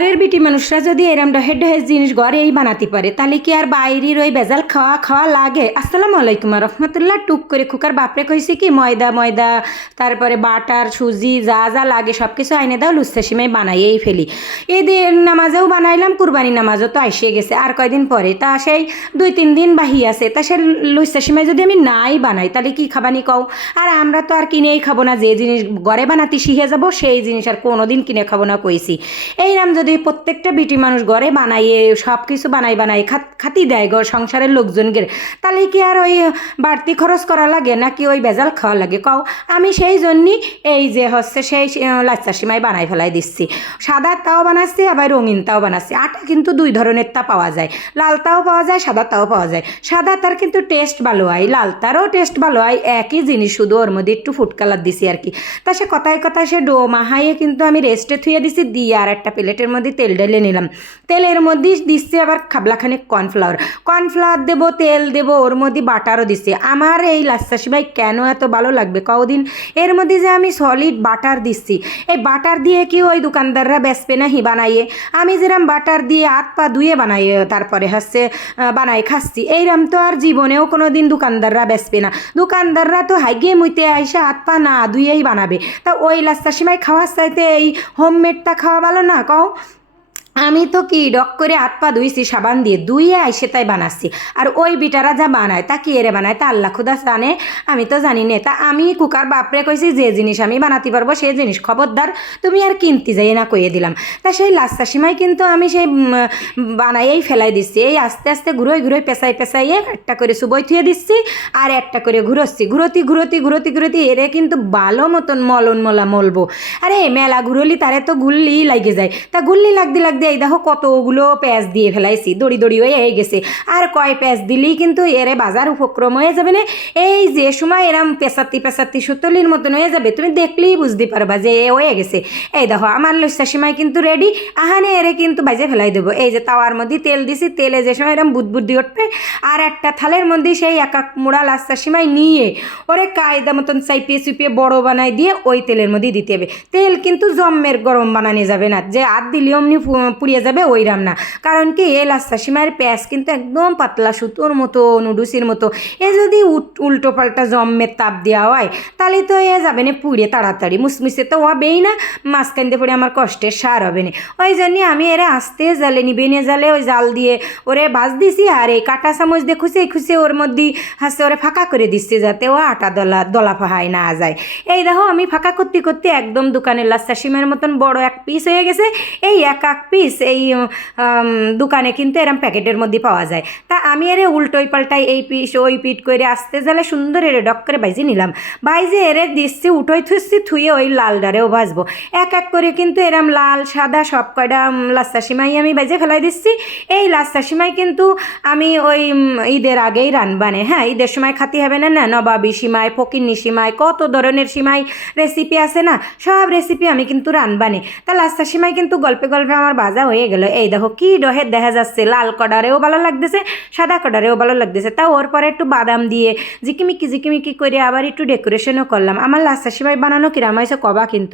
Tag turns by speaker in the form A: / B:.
A: ঘরের বিটি মানুষরা যদি এরম ডহের ডহের জিনিস ঘরেই বানাতে পারে, তাহলে কি আর বাইরের ওই বেজাল খাওয়া খাওয়া লাগে? আসসালামু আলাইকুম রহমতুল্লাহ, টুক করে খুকার বাপরে কইছে কি, ময়দা ময়দা, তারপরে বাটার, সুজি, যা যা লাগে সব কিছু আইনে দাও, লুচ্ছা সিমাই বানাইয়েই ফেলি। ঈদের নামাজেও বানাইলাম কুরবানি নামাজও তো আইসে গেছে, আর কয়দিন পরে? তা সেই দুই, তিন দিন বাহি আছে, তা সে লুচ্ছা সিমাই যদি আমি নাই বানাই, তাহলে কি খাবানি কও? আর আমরা তো আর কিনেই খাব না, যে জিনিস ঘরে বানাতে শিখে যাব, সেই জিনিস আর কোনোদিন কিনে খাব না কইছি। এইরাম যদি প্রত্যেকটা বিটি মানুষ ঘরে বানাইয়ে সব কিছু বানাই বানাই খাত- দেয় ঘর সংসারের লোকজনকে তাহলে কি আর ওই বাড়তি খরচ করা লাগে নাকি ওই বেজাল খাওয়া লাগে? কও, আমি সেই জন্যই এই যে হচ্ছে সেই লাচ্চা সিমাই বানাই ফেলাই দিচ্ছি। সাদা তাও বানাচ্ছি, আবার রঙিন তাও বানাচ্ছি। আটা কিন্তু দুই ধরনের তা পাওয়া যায়। লাল তাও পাওয়া যায়, সাদা তাও পাওয়া যায়। সাদা তার কিন্তু টেস্ট ভালো হয় লাল তারও টেস্ট ভালো হয় একই জিনিস শুধু ওর মধ্যে একটু ফুড কালার দিছি আর কি। তা সে কথায় কথায় সে ডো মাহাইয়ে কিন্তু আমি রেস্টে থুয়ে দিছি, দিয়ে আর একটা প্লেটের মধ্যে তেল ঢেলে নিলাম। তেলের মধ্যে দিচ্ছে আবার খাবলাখানে কর্নফ্লাওয়ার কর্নফ্লাওয়ার দেবো, তেল দেবো, ওর মধ্যে বাটারও দিচ্ছে। আমার এই লাচ্ছা সিমাই কেন এত ভালো লাগবে কদিন এর মধ্যে যে আমি সলিড বাটার দিচ্ছি। এই বাটার দিয়ে কি ওই দোকানদাররা বেসবে নাহি বানাইয়ে? আমি যেরম বাটার দিয়ে হাত পা ধুয়ে বানাই তারপরে হচ্ছে বানাই খাচ্ছি। এইরম তো আর জীবনেও কোনো দিন দোকানদাররা বেসবে না। দোকানদাররা তো হাইগে মুইতে আইসে হাত পা না ধুয়েই বানাবে। তা ওই লাচ্ছা সিমাই খাওয়ার চাইতে এই হোমমেডটা খাওয়া ভালো না কও? আমি তো কি ডক করে হাত পা ধুইছি, সাবান দিয়ে ধুইয়ে আইসে তাই বানাচ্ছি। আর ওই বিটারা যা বানায়, তা কি এরে বানায়? তা আল্লাহ খুদা জানে, আমি তো জানি না। তা আমি কুকার বাপরে কইছি, যে জিনিস আমি বানাতে পারব সেই জিনিস খবরদার, তুমি আর কিনতে যাই না কইয়ে দিলাম। তা সেই লাস্তা সীমায় কিন্তু আমি সেই বানাইয়েই ফেলাই দিচ্ছি। এই আস্তে আস্তে ঘুরোই ঘুরোই পেঁচাই পেঁচাইয়ে একটা করে সুবই থুয়ে দিচ্ছি, আর একটা করে ঘুরোচ্ছি। ঘুরোতি ঘুরোতি ঘুরোতি ঘুরোতি এরে কিন্তু ভালো মতন মলন মলা মলবো। আরে মেলা ঘুরলি, তারে তো গুল্লি লাগে যায়। তা গুল্লি লাগতে লাগতে এই দেখো কতগুলো প্যাঁচ দিয়ে ফেলাইছি, দড়ি দড়ি হয়ে হয়ে গেছে। আর কয় প্যাঁচ দিলেই কিন্তু এরে বাজার উপক্রম হয়ে যাবে না? এই যে সময় এরম পেঁচাত্তি পেঁচাত্তি সুতলির মতন হয়ে যাবে, তুমি দেখলেই বুঝতে পারবা যে এ হয়ে গেছে। এই দেখো, আমার লস্যা সীমায় কিন্তু রেডি আহানে এরে কিন্তু বাজে ফেলাই দেবো। এই যে তাওয়ার মধ্যে তেল দিছি, তেলে যে সময় এরম বুদ বুদ্ধি উঠবে, আর একটা থালের মধ্যে সেই এক এক মুড়া লাস্তা সীমায় নিয়ে ওরে কায়দা মতন চাইপিয়ে চুপিয়ে বড় বানাই দিয়ে ওই তেলের মধ্যে দিতে হবে। তেল কিন্তু জম্মের গরম বানানো যাবে না, যে আর দিলে অমনি পুড়িয়ে যাবে ওই রান্না কারণ কি, এই লাস্তা সীমার প্যাঁচ কিন্তু একদম পাতলা সুতোর মতো, নুডুসির মতো। এ যদি উল্টো পাল্টা জম্মের তাপ দেওয়া হয়, তাহলে তো এ যাবে না পুড়ে তাড়াতাড়ি। মুসমুসে তো হবেই না, মাঝখান দিয়ে পড়ে আমার কষ্টের সার হবে না। ওই জন্যে আমি এরা আস্তে জালে নিবে, নিয়ে জালে ওই জাল দিয়ে ওরে বাজ দিছি, আর এই কাটা চামচ দিয়ে খুশি খুশি ওর মধ্যে হাসে ওরে ফাঁকা করে দিচ্ছি যাতে ও আটা দলা দলা ফাহাই না যায়। এই দেখো, আমি ফাঁকা করতে করতে একদম দোকানের লাচ্চা সিমের মতন বড় এক পিস হয়ে গেছে। এই এক এক পিস এই দোকানে কিন্তু এরম প্যাকেটের মধ্যে পাওয়া যায়। তা আমি এরে উল্টোই পাল্টাই এই পিস, ওই পিট করে আসতে জালে সুন্দর এরে ডক করে বাইজে নিলাম। বাইজে এরে দিচ্ছি, উঠোই থুসছি থুয়ে ওই লাল ডারেও ভাজবো। এক এক করে কিন্তু এরম লাল, সাদা, সব কয়টা লাচ্চা সিমাই আমি বাইজে ফেলাই দিচ্ছি। এই লাচ্চা সিমাই কিন্তু আমি ওই ঈদের আগেই রানবানে হ্যাঁ ঈদের সময় খাতি হবে না না, নবাবি সিমাই, ফকিন্নি সিমাই, কত ধরনের সিমাই রেসিপি আছে না, সব রেসিপি আমি কিন্তু রানবানে। তা লাচ্চা সিমাই কিন্তু গল্পে গল্পে আমার বাজা হয়ে গেল। এই দেখো কি ডহের দেখা যাচ্ছে। লাল কডারেও ভালো লাগতেছে, সাদা কডারেও ভালো লাগতেছে। তাও ওর পরে একটু বাদাম দিয়ে জিকিমিকি জিকিমিকি করে আবার একটু ডেকোরেশনও করলাম। আমার লাচ্চা সিমাই বানানো কিরাম হয়েছে, কবা কিন্তু।